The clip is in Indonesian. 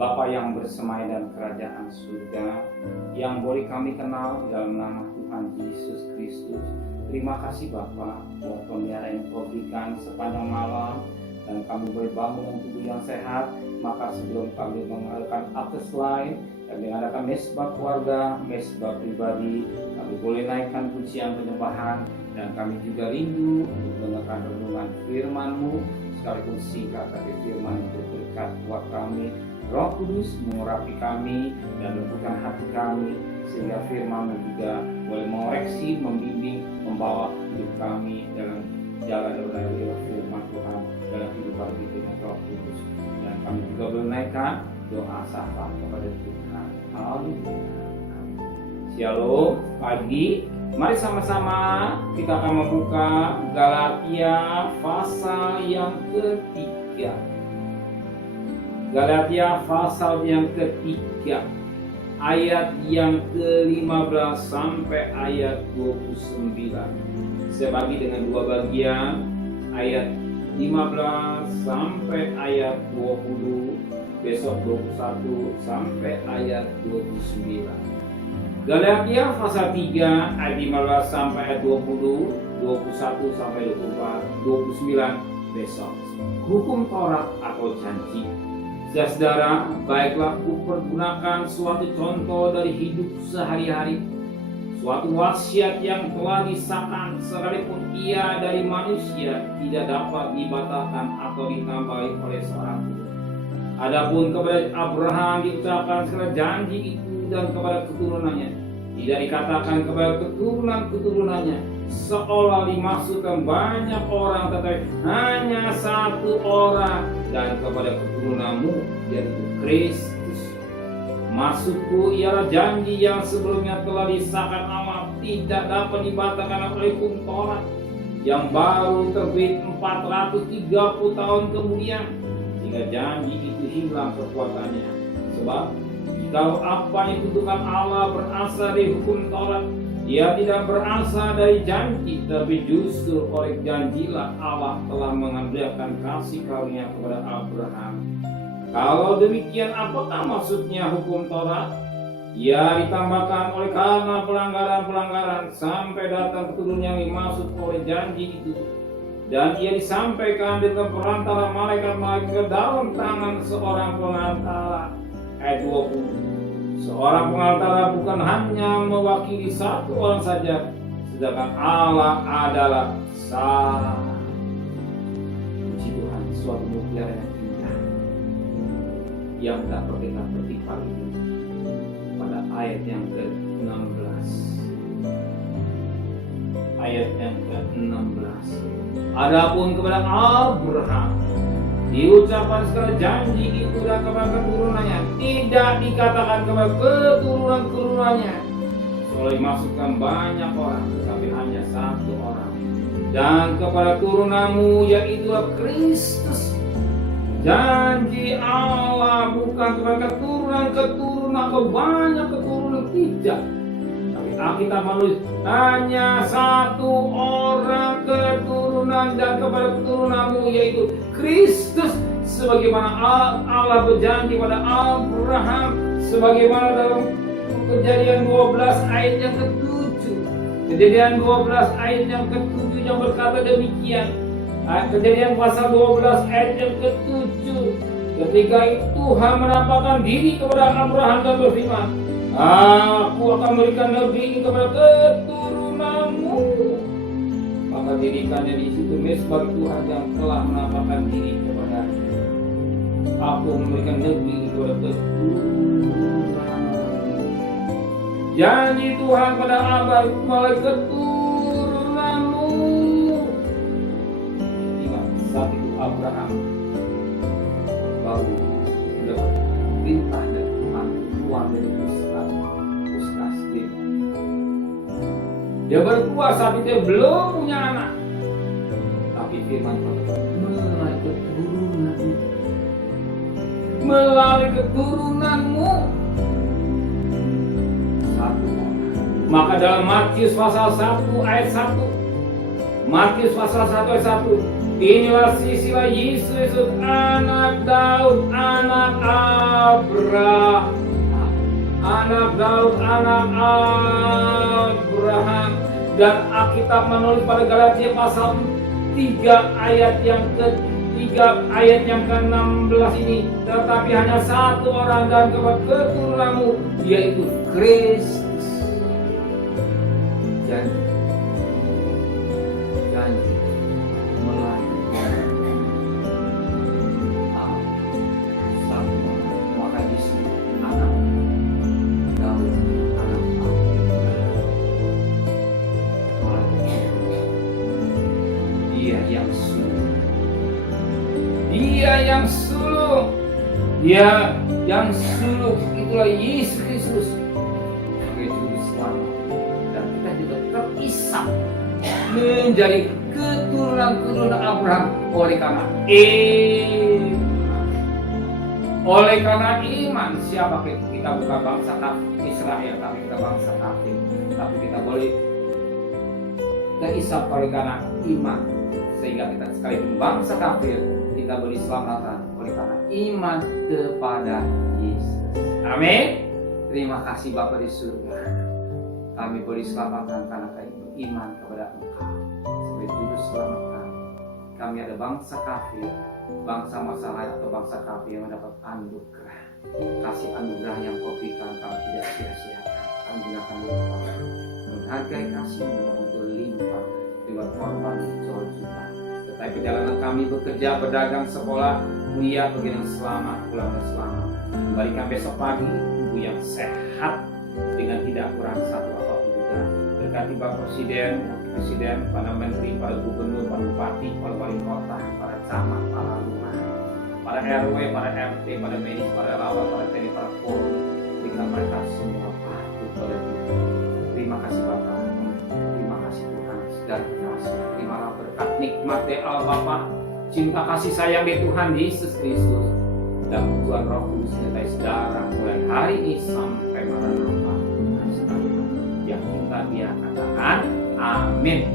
Bapa yang bersemayam dalam kerajaan surga, yang boleh kami kenal dalam nama Tuhan Yesus Kristus. Terima kasih Bapa buat pemeliharaan yang Kau berikan sepanjang malam, dan kami boleh bangun dengan tubuh yang sehat. Maka sebelum kami mengadakan aktes lain dan mengadakan mesbah keluarga, mesbah pribadi, kami boleh naikkan pujian penyembahan, dan kami juga rindu untuk mendengarkan renungan firman-Mu, sekaligus singkat tapi firman itu berkat buat kami. Roh Kudus mengurapi kami dan lembutkan hati kami, sehingga firman-Mu juga boleh mengoreksi, membimbing, membawa hidup kami dalam jalan lewat firman Tuhan dalam kehidupan kita dengan Roh Kudus. Dan kami juga boleh menaikkan doa syafaat kepada Tuhan. Haleluya. Shalom. Pagi, mari sama-sama kita akan membuka Galatia pasal yang ketiga. Galatia pasal yang ketiga, ayat yang ke-15 sampai ayat 29. Saya bagi dengan dua bagian, ayat 15 sampai ayat 20, besok 21 sampai ayat 29. Galatia pasal 3 ayat 15 sampai ayat 20, 21 sampai 24, 29 besok. Hukum Taurat atau janji. Saudara, baiklah kupergunakan suatu contoh dari hidup sehari-hari, suatu wasiat yang telah disahkan, sekalipun ia dari manusia tidak dapat dibatalkan atau ditambahi oleh seorang pun. Adapun kepada Abraham diucapkan segala janji itu, dan kepada keturunannya tidak dikatakan kepada keturunan-keturunannya, seolah dimaksudkan banyak orang, tetapi hanya satu orang, dan kepada keturunanmu, yaitu Kristus. Maksudku ialah janji yang sebelumnya telah disahkan Allah tidak dapat dibatalkan oleh hukum Taurat yang baru terbit 430 tahun kemudian, sehingga janji itu hilang kekuatannya. Sebab jikalau apa yang ditentukan Allah berasal dari hukum Taurat, ia tidak berasal dari janji, tapi justru oleh janjilah Allah telah menganugerahkan kasih karunia kepada Abraham. Kalau demikian, apakah maksudnya hukum Taurat? Ia ditambahkan oleh karena pelanggaran-pelanggaran sampai datang keturunan yang dimaksud oleh janji itu, dan ia disampaikan dengan perantara malaikat-malaikat dalam tangan seorang pengantara. Ayat 20. Seorang pengantara bukan hanya mewakili satu orang saja, sedangkan Allah adalah satu. Puji Tuhan, suatu mutiara yang indah yang dapat kita petik pagi ini pada ayat yang ke-16. Ayat yang ke-16. Adapun kepada Abraham diucapkan segala janji itu dan kepada keturunannya, tidak dikatakan kepada keturunan-keturunannya, soalnya dimaksudkan banyak orang, tetapi hanya satu orang. Dan kepada turunanmu, yaitu Kristus. Janji Allah bukan kepada keturunan-keturunan atau banyak keturunan, tidak. Tapi Alkitab menulis hanya satu orang keturunan, dan kepada keturunanmu, yaitu Kristus, sebagaimana Allah berjanji pada Abraham, sebagaimana dalam Kejadian 12 ayat yang ke-7. Kejadian 12 ayat yang ke-7 yang berkata demikian. Kejadian pasal 12 ayat yang ke-7. Ketika itu Tuhan menampakkan diri kepada Abraham dan berfirman, Aku akan memberikan negeri ini kepada keturunanmu. Maka dirikannya di situ mesbah Tuhan yang telah menampakkan diri kepadanya. Aku memberikan negeri ini kepada keturunanmu. Janji Tuhan pada Abraham melalui keturunanmu. Ingat, saat itu Abraham baru mendapat perintah dari Tuhan keluar dari puskas dia. Dia berdua saat itu belum punya anak, tapi firman Tuhan melalui keturunanmu satu orang. Maka dalam Matius pasal 1 ayat 1, Matius pasal 1 ayat 1, inilah silsilah Yesus, anak Daud, anak Abraham, anak Daud, anak Abraham. Dan Alkitab menulis pada Galatia pasal 3 ayat yang ke-16 ini, tetapi hanya satu orang dan keturunanmu, yaitu Kristus. Janji melanjutkan satu orang, maka disebut anak Daud, anak Abraham. Dia yang sulung, dia yang sulung, itulah Yesus Kristus sebagai juru selamat. Dan kita juga terisap menjadi keturunan Abraham oleh karena iman. Oleh karena iman, siapa kita? Bukan bangsa Israel, tapi kita bangsa kafir. Tapi kita boleh terisap oleh karena iman, sehingga kita sekalipun bangsa kafir, kita boleh diselamatkan oleh karena iman kepada Yesus. Amin. Terima kasih Bapa di surga. Kami boleh diselamatkan karena kami beriman kepada Engkau sebagai juru selamat kami. Kami ada bangsa kafir, bangsa masalah atau bangsa kafir yang mendapat anugerah. Kasih anugerah yang Kau berikan kami tidak sia-siakan. Kami gunakan menghargai kasih-Mu untuk limpah lewat korban jauh juta. Tetapi perjalanan kami bekerja, berdagang, sekolah, kuliah, pergi dengan selamat, pulang dengan selamat. Kembalikan besok pagi tubuh yang sehat dengan tidak kurang satu apapun juga. Berkati Bapak Presiden, para Menteri, para Gubernur, para Bupati, para Wali Kota, para camat, para lurah, para RW, para RT, para medis, para relawan, para TNI, para Polri. Berikan mereka semua patuh pada Tuhan. Terima kasih Bapak. Terima kasih Tuhan. Segala kasih. Terimalah berkat nikmat dari Allah Bapa, cinta kasih sayang dari Tuhan Yesus Kristus, dan Tuhan Roh Kudus menyertai saudara mulai hari ini sampai maranatha yang kita dia katakan amin.